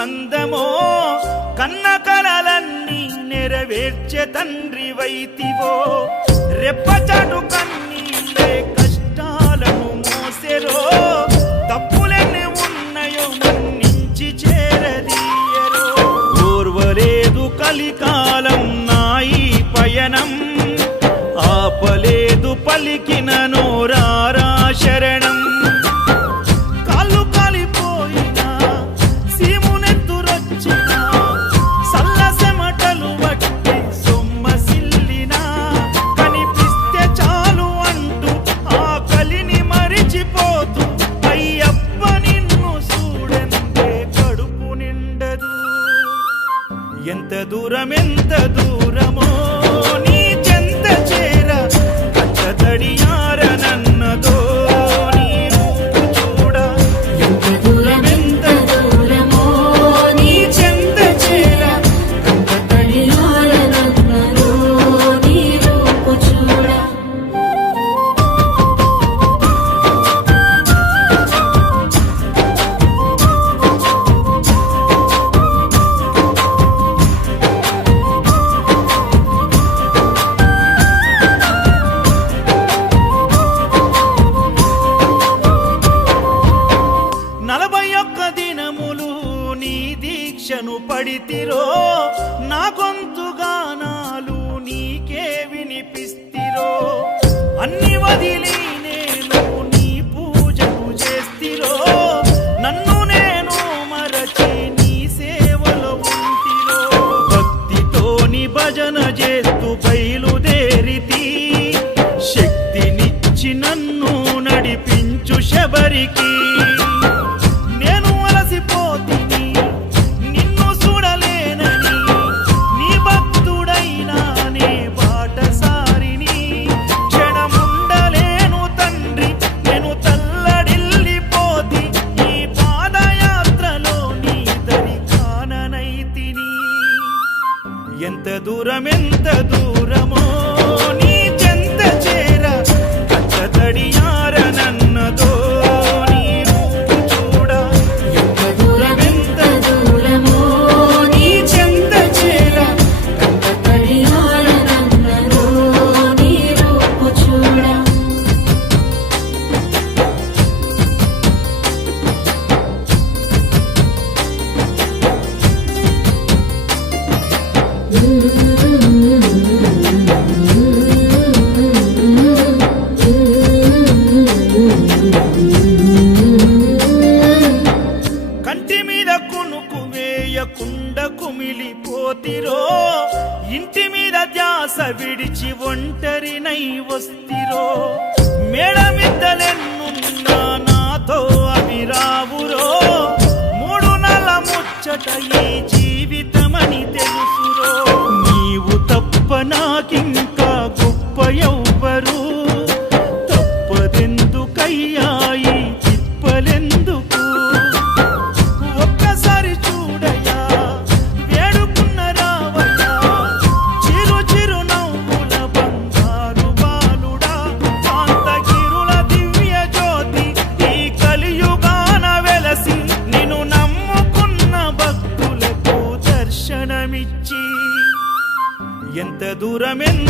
బంధమో కన్న కలలన్నీ నెరవేర్చే తండ్రి వైతివో రెప్పచాటు కన్నీళ్ళే కష్టాలను మోసెరో తప్పులెన్ని ఉన్నాయో మన్నించి చేరదీయరో ఓర్వలేదు కలికాలం నాయి పయనం ఆపలేదు పలికిన నోరారా శరణం కాళ్ళు కాలిపోయినా సీమునెత్తురొచ్చినా సల్లసెమటలు వట్టి సొమ్మసిల్లినా కనిపిస్తే చాలు అంటూ ఆకలిని మరిచిపోతూ అయ్యప్ప నిన్ను చూడంతే కడుపు నిండదు ఎంత దూరమో నీ చెంత చేర కచ్చతడియార నన్నదో నీ రూపు చూడ ఎంత దూరమో నీ చెంత చేర కచ్చతడియార నన్నదో నీ రూపు చూడ దీక్షను పడితిరో నా గొంతు గానాలు నీకే వినిపిస్తిరో అన్ని వదిలి నేను నీ పూజలు చేస్తిరో నన్ను నేను మరచి నీ సేవలో ఉంటిరో భక్తితోని భజన చేస్తూ బయలుదేరితి శక్తినిచ్చి నన్ను నడిపించు శబరికి నేను అలసిపోతిని ఎంత దూరమో నీ చెంత చేర కచ్చతడియార నన్నదో నీ రూపు చూడ ఎంత దూరమో నీ చెంత చేర కచ్చతడియార నన్నదో నీ రూపు చూడ కంటి మీద కునుకు వేయకుండ కుమిలిపోతిరో ఇంటి మీద ధ్యాస విడిచి ఒంటరినై వస్తిరో మేడమిద్దలెన్నున్నా నాతో అవి రావురో మూడు నెల ముచ్చట ఈ జీవితమని తెలుసురో నీవు తప్ప నాకింకా గొప్ప ఎవ్వరు తప్పదెందుకయ్యా ఈ తిప్పలెందుకు ఒక్కసారి చూడయ్యా వేడుకున్న రావయ్యా చిరు నవ్వుల బంగారు బాలుడా కాంతగిరుల దివ్య జ్యోతి ఈ కలియుగాన వెలసి నిన్ను నమ్ముకున్న భక్తులకు దర్శనమిచ్చి ఎంత దూరమెంత